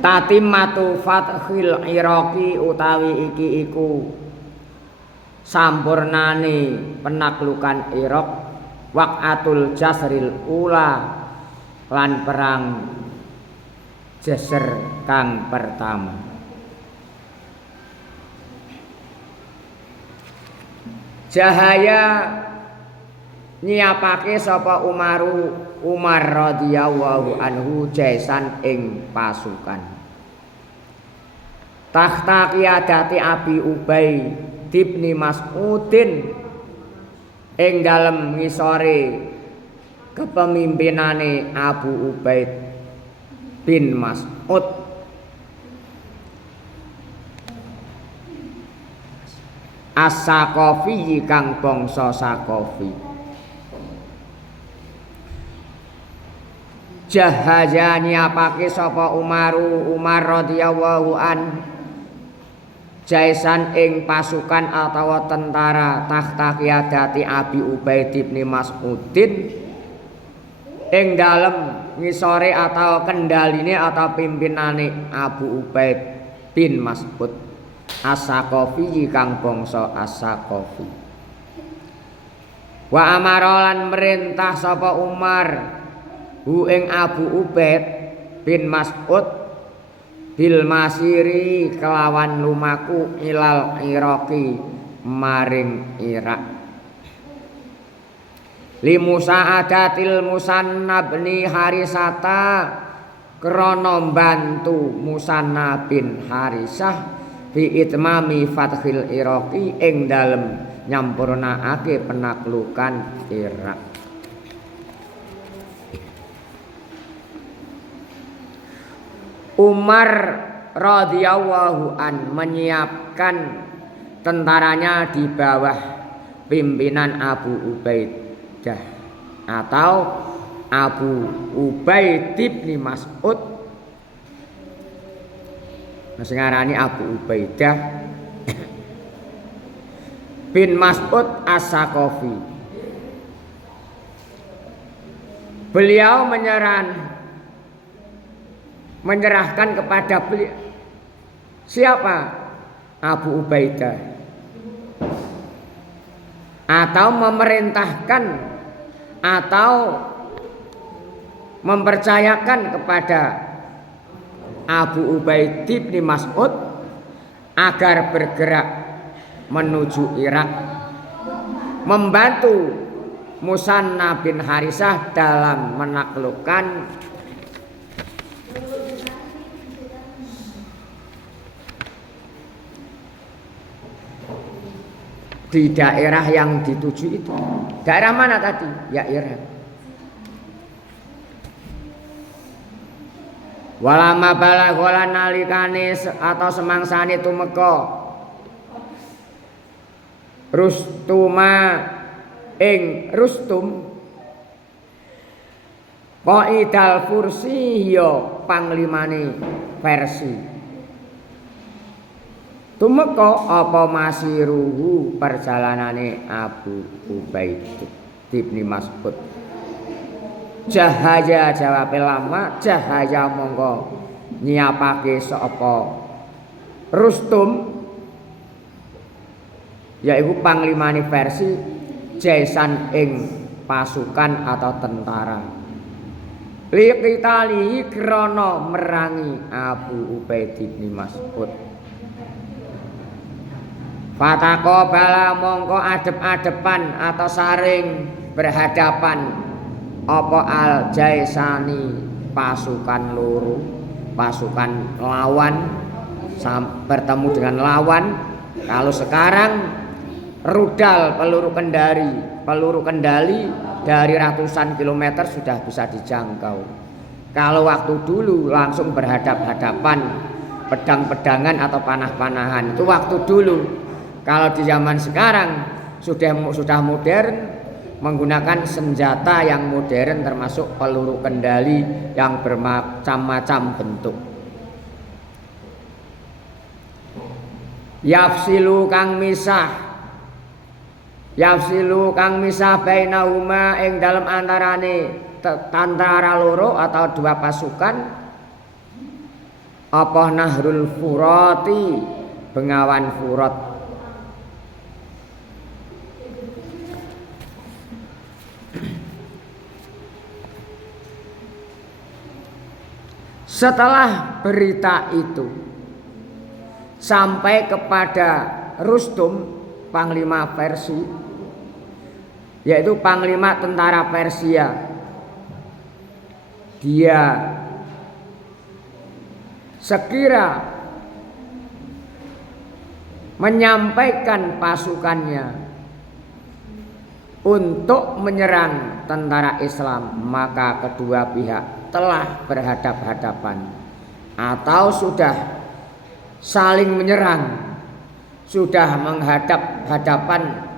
Tatimatu fathil Iraqi utawi iki iku sampurnane penaklukan Irak waqatul jasril ula lan perang Jasr kang pertama. Jahaya nyiapake sapa Umar radhiyallahu anhu jaisan ing pasukan. Takhta qiyadati Abi Ubay ibni Mas'udin ing dalem ngisore kepemimpinane Abu Ubaid bin Mas'ud. As-Saqafi kang bangsa Saqafi. Jahaja nyiapake sapa Umar radhiyallahu an jaisan ing pasukan atau tentara takhta qiyadati Abi Ubaid bin Mas'udin ing dalem ngisore atau kendaline atau pimpinane Abu Ubaid bin Mas'ud As-Saqafi kang bangsa As-Saqafi. Wa amara lan merintah sapa Umar hu ing Abu Ubaid bin Mas'ud bil masiri kelawan lumaku ilal Iraqi maring Irak li musa'adatil Musanna bin Harisata krana mbantu Musanna bin Harisah fi itmami fathil Iraqi ing dalem nyampurnaake penaklukan Irak. Umar radhiyallahu an menyiapkan tentaranya di bawah pimpinan Abu Ubaidah atau Abu Ubaid bin Mas'ud. Sing ngarani Abu Ubaidah bin Mas'ud As-Saqafi. Beliau menyerahkan kepada beliau siapa? Abu Ubaidah, atau memerintahkan atau mempercayakan kepada Abu Ubaid bin Mas'ud agar bergerak menuju Irak membantu Musanna bin Harisah dalam menaklukkan di daerah yang dituju itu. Daerah mana tadi? Ya Irak. Walama balagholan nalikane atau semangsane tumeka Rustuma ing Rustum Qaidal Fursi ya panglimane versi. Tumeka apa masiruhu perjalanane Abu Ubaid bin Mas'ud. Jahaya jawabe lama, jahaya mongko nyiapake sapa Rustum yaiku panglimane versi jaisan ing pasukan atau tentara. Liqitali krana merangi Abu Ubaid bin Mas'ud. Fatako bala mongko adep-adepan atau saring berhadapan apa al jaisani pasukan loro, pasukan lawan bertemu dengan lawan. Kalau sekarang rudal peluru kendali dari ratusan kilometer sudah bisa dijangkau. Kalau waktu dulu langsung berhadap-hadapan pedang-pedangan atau panah-panahan itu waktu dulu. Kalau di zaman sekarang sudah modern menggunakan senjata yang modern termasuk peluru kendali yang bermacam-macam bentuk. Yafsilu kang misah bainahuma ing dalam antarane tentara loro atau dua pasukan apa Nahrul Furati, Bengawan Furat. Setelah berita itu sampai kepada Rustum, panglima Persia, yaitu panglima tentara Persia, dia sekira menyampaikan pasukannya untuk menyerang tentara Islam, maka kedua pihak telah berhadap-hadapan atau sudah saling menyerang, sudah menghadap-hadapan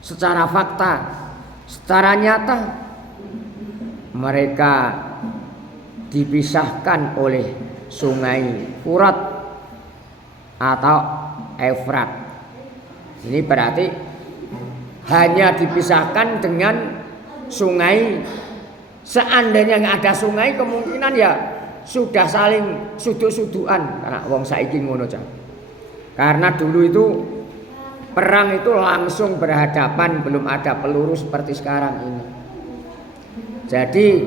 secara fakta, secara nyata. Mereka dipisahkan oleh sungai Furat atau Efrat. Ini berarti hanya dipisahkan dengan sungai. Seandainya nggak ada sungai, kemungkinan ya sudah saling suduk-sudukan. Karena wong saiki ngono cah. Karena dulu itu perang itu langsung berhadapan, belum ada peluru seperti sekarang ini. Jadi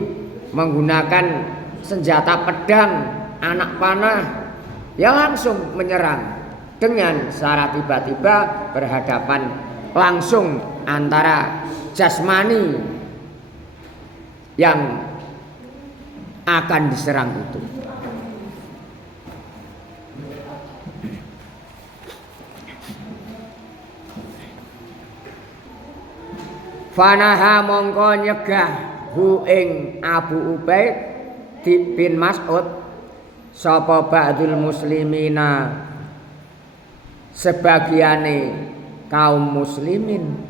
menggunakan senjata pedang, anak panah, ya langsung menyerang dengan secara tiba-tiba berhadapan langsung antara jasmani yang akan diserang itu. Fanaha mongko nyegah hu ing Abu Ubaid bin Mas'ud sapa ba'dul muslimina sebagiane kaum muslimin.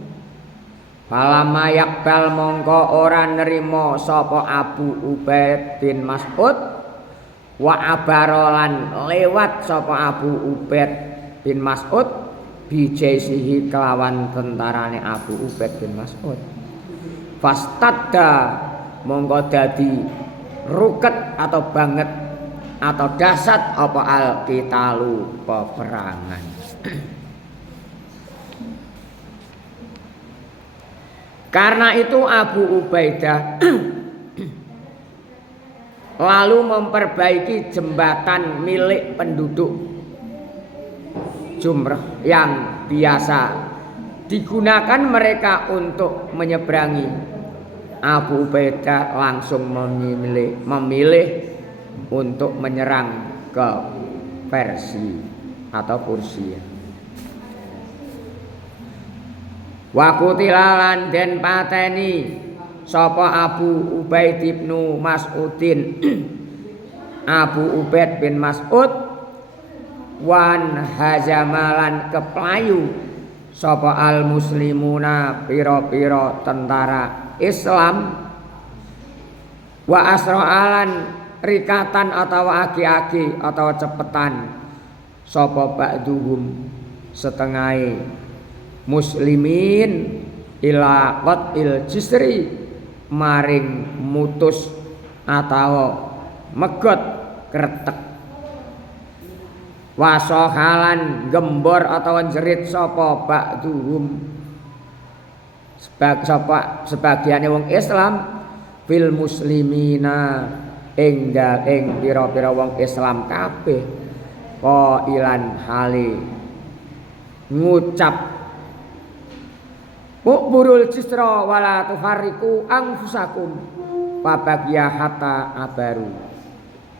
Falama yakbal mongko ora nerima sapa Abu Ubaid bin Mas'ud wa abarolan lewat sapa Abu Ubaid bin Mas'ud bijaisihi kelawan tentarane Abu Ubaid bin Mas'ud. Fastadda mongko dadi ruket atau banget atau dasar apa al-qitalu peperangan. Karena itu Abu Ubaidah lalu memperbaiki jembatan milik penduduk Jumrah yang biasa digunakan mereka untuk menyeberangi. Abu Ubaidah langsung memilih untuk menyerang ke Persia atau Persia. Wa qutilalan den pateni sapa Abu Ubaid bin Mas'udin Abu Ubaid bin Mas'ud wan hazamalan keplayu sapa al muslimuna pira-pira tentara Islam wa asra'alan rikatan atau agi-agi atau cepetan sapa ba'duhum setengahe muslimin ila qatil jisri maring mutus atau megot kretek wasohalan gembor atau jerit sapa ba'duhum sebagiane wong Islam fil muslimina ing pira-pira wong Islam kabeh qailan hali ngucap Mukburul jisra wala tufarriku anfusakum pabagia hatta abaru.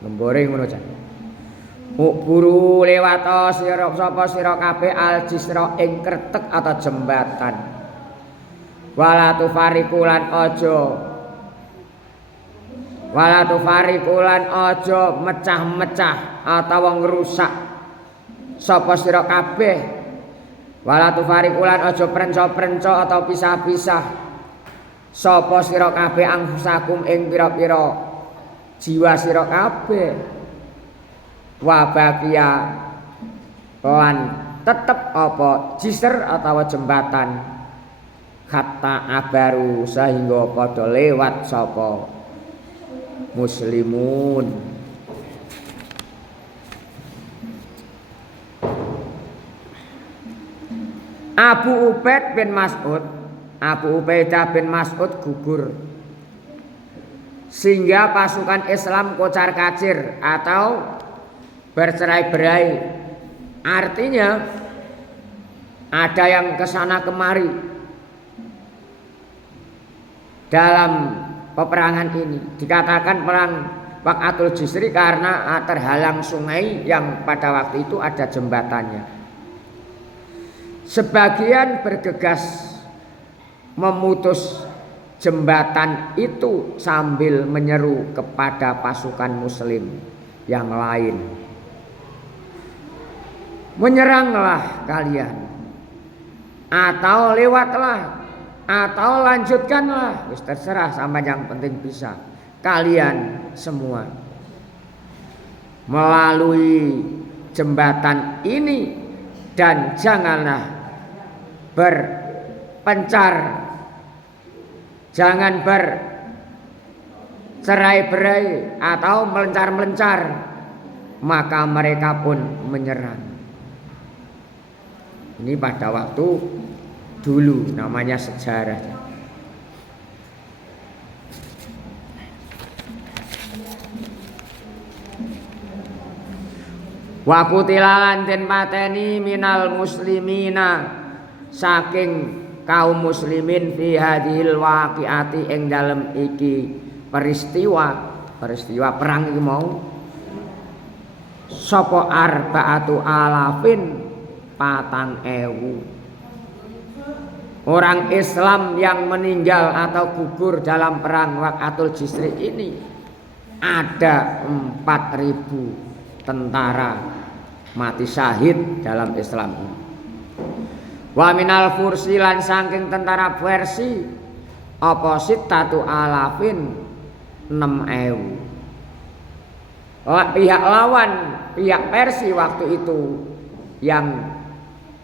Ngembore ngono jan. Mukburu lewat sira sapa sira kabeh al jisra ing kretek atau jembatan. Wala tufarriku lan aja mecah-mecah atau ngrusak sapa sira kabeh. Wala tufarikulan aja prenco-prenco atau pisah-pisah sapa sira kabeh angfusakum ing pira-pira jiwa sira kabeh. Wa baqiya lan tetep apa jisr atau jembatan hatta abaru sehingga padha lewat sapa muslimun. Abu Ubaidah bin Mas'ud gugur sehingga pasukan Islam kocar-kacir atau bercerai-berai. Artinya ada yang kesana kemari dalam peperangan ini. Dikatakan perang Waqatul Jisri karena terhalang sungai yang pada waktu itu ada jembatannya. Sebagian bergegas memutus jembatan itu sambil menyeru kepada pasukan muslim yang lain, menyeranglah kalian, atau lewatlah, atau lanjutkanlah, wis terserah, sama yang penting bisa kalian semua melalui jembatan ini, dan janganlah berpencar, jangan bercerai-berai atau melencar-melencar. Maka mereka pun menyerang. Ini pada waktu dulu, namanya sejarah. Wa qutilalan den pateni minal muslimina saking kaum muslimin fi hadhil waqiati ing dalem iki peristiwa perang iki mau sapa arba'atu alafin 4.000 orang Islam yang meninggal atau gugur dalam perang Waqatul Jisri ini. Ada 4.000 tentara mati syahid dalam Islam ini. Wa minal fursi lan saking tentara versi apa sittatu alafin 6.000. Pihak lawan, pihak Persia waktu itu yang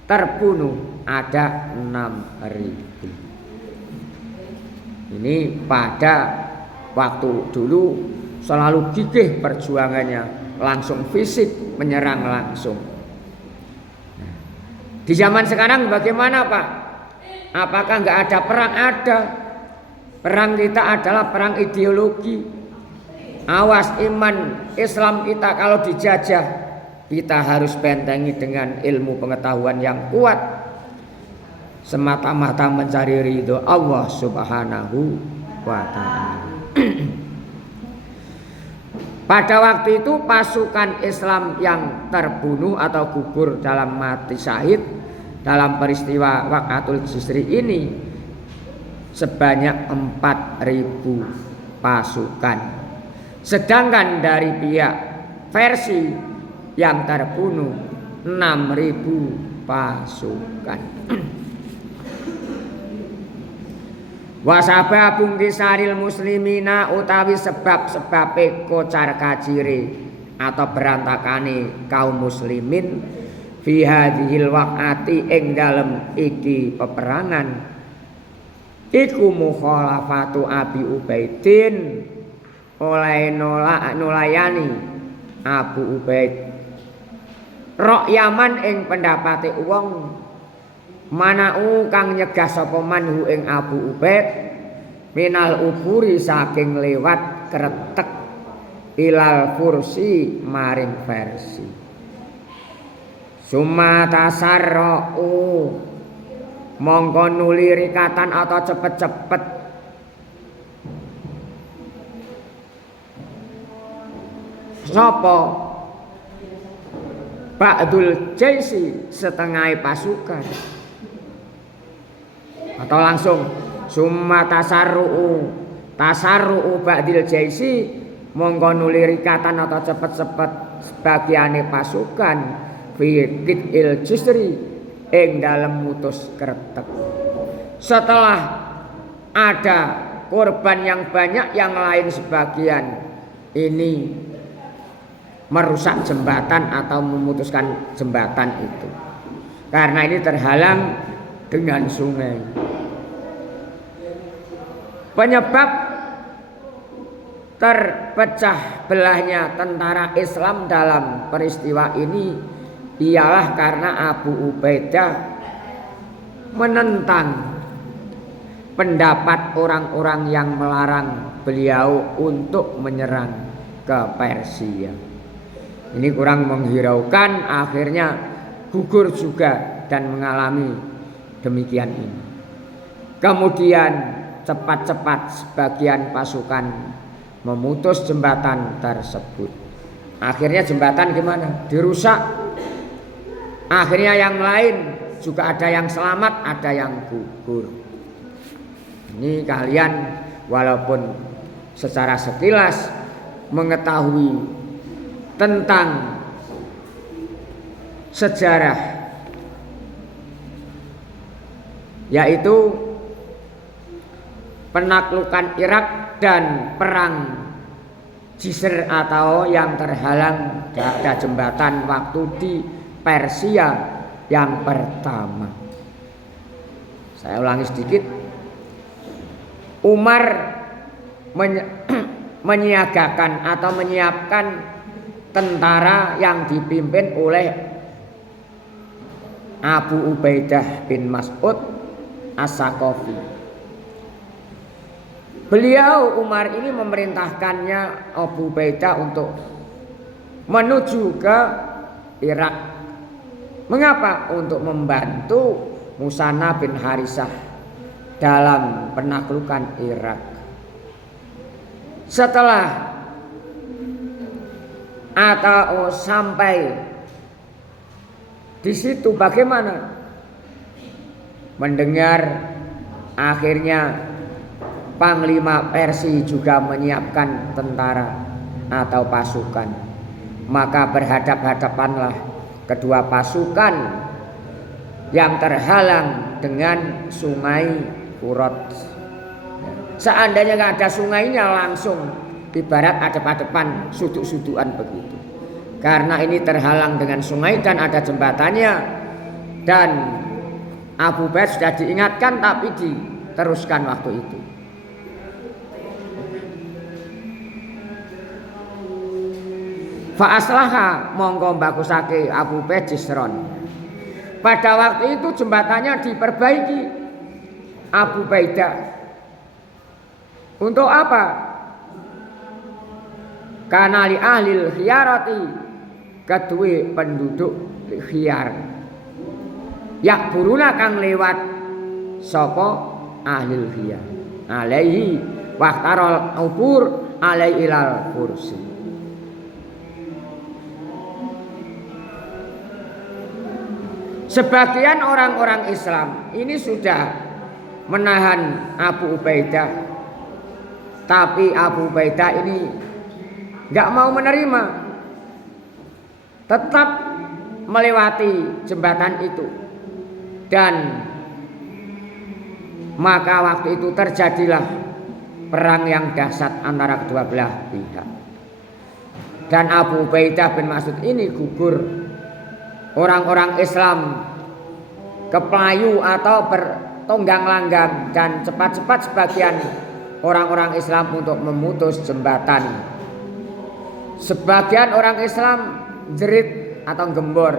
terbunuh ada 6.000. Ini pada waktu dulu selalu gigih perjuangannya, langsung fisik menyerang langsung. Di zaman sekarang bagaimana Pak? Apakah nggak ada perang? Ada. Perang kita adalah perang ideologi. Awas iman Islam kita kalau dijajah, kita harus bentengi dengan ilmu pengetahuan yang kuat, semata-mata mencari ridho Allah Subhanahu wa ta'ala. Pada waktu itu pasukan Islam yang terbunuh atau gugur dalam mati syahid dalam peristiwa Waqatul Jisri ini sebanyak 4.000 pasukan. Sedangkan dari pihak versi yang terbunuh 6.000 pasukan. Wasababung kisaril muslimina utawi sebab-sebab kocar kacire atau berantakane kaum muslimin fi hadhil waqati ing dalem iki peperangan iku mukhalafatu Abi Ubaidin oleh nulayani Abu Ubaid rok Yaman ing pendapate wong manau kang nyegah sapa manhu ing Abu Ubaid minal uburi saking lewat kretek ilal fursi maring versi summa tasarrau mongko nuli rikatan atau cepet-cepet sapa ba'dul jaisi setengah pasukan, atau langsung summa tasarru'u ba'dil jaisi mongko nuli rikatan atau cepet-cepet sebagiane pasukan fi qit'il jisri ing dalem mutus kretek. Setelah ada korban yang banyak, yang lain sebagian ini merusak jembatan atau memutuskan jembatan itu karena ini terhalang dengan sungai. Penyebab terpecah belahnya tentara Islam dalam peristiwa ini ialah karena Abu Ubaidah menentang pendapat orang-orang yang melarang beliau untuk menyerang ke Persia. Ini kurang menghiraukan, akhirnya gugur juga dan mengalami demikian ini. Kemudian cepat-cepat sebagian pasukan memutus jembatan tersebut. Akhirnya jembatan gimana? Dirusak. Akhirnya yang lain juga ada yang selamat, ada yang gugur. Ini kalian walaupun secara sekilas mengetahui tentang sejarah, yaitu penaklukan Irak dan perang Jisr atau yang terhalang ada jembatan waktu di Persia yang pertama. Saya ulangi sedikit. Umar menyiagakan atau menyiapkan tentara yang dipimpin oleh Abu Ubaidah bin Mas'ud As-Saqafi. Beliau Umar ini memerintahkannya Abu Ubaidah untuk menuju ke Irak. Mengapa? Untuk membantu Musanna bin Harisah dalam penaklukan Irak. Setelah atau sampai di situ bagaimana? Mendengar akhirnya Panglima Persia juga menyiapkan tentara atau pasukan. Maka berhadap-hadapanlah kedua pasukan yang terhalang dengan sungai Furat. Seandainya nggak ada sungainya, langsung ibarat adep-adepan suduk-sudukan begitu. Karena ini terhalang dengan sungai dan ada jembatannya, dan Abu Bakar sudah diingatkan tapi diteruskan waktu itu. Fa aslaha mongko bagusake Abu Bakar Jisron. Pada waktu itu jembatannya diperbaiki Abu Ubaidah. Untuk apa? Karena li ahlil khiyarati, kedue penduduk khiyar. Yak buruna kang lewat sapa ahlil khiyar. Alaihi waqtarul ubur alai ilal kursi. Sebagian orang-orang Islam ini sudah menahan Abu Ubaidah, tapi Abu Ubaidah ini nggak mau menerima, tetap melewati jembatan itu, dan maka waktu itu terjadilah perang yang dahsyat antara kedua belah pihak, dan Abu Ubaidah bin Mas'ud ini gugur. Orang-orang Islam kepelayu atau bertunggang langgang, dan cepat-cepat sebagian orang-orang Islam untuk memutus jembatan. Sebagian orang Islam jerit atau gembor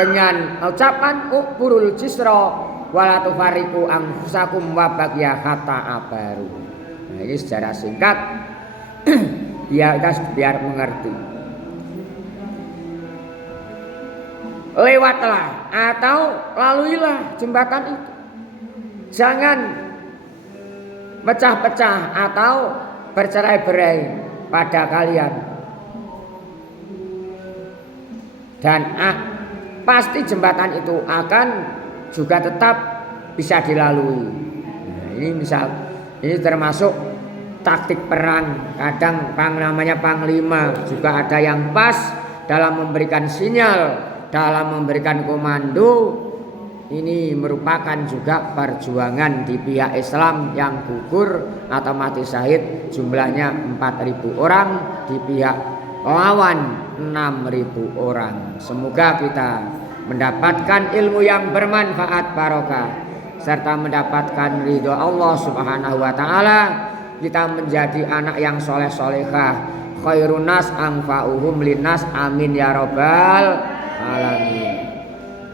dengan ucapan ukburul jisra wala tufariqu anfusakum wa baqiya hatta abaru. Nah, ini secara singkat biar mengerti. Lewatlah atau laluilah jembatan itu. Jangan pecah-pecah atau bercerai-berai pada kalian. Dan pasti jembatan itu akan juga tetap bisa dilalui. Nah, ini termasuk taktik perang. Kadang namanya panglima juga ada yang pas dalam memberikan sinyal, dalam memberikan komando. Ini merupakan juga perjuangan di pihak Islam yang gugur atau mati syahid jumlahnya 4.000 orang, di pihak lawan 6.000 orang. Semoga kita mendapatkan ilmu yang bermanfaat barokah serta mendapatkan ridho Allah Subhanahu wa taala. Kita menjadi anak yang soleh solehah, khairun nas anfa'uhum linnas, amin ya robbal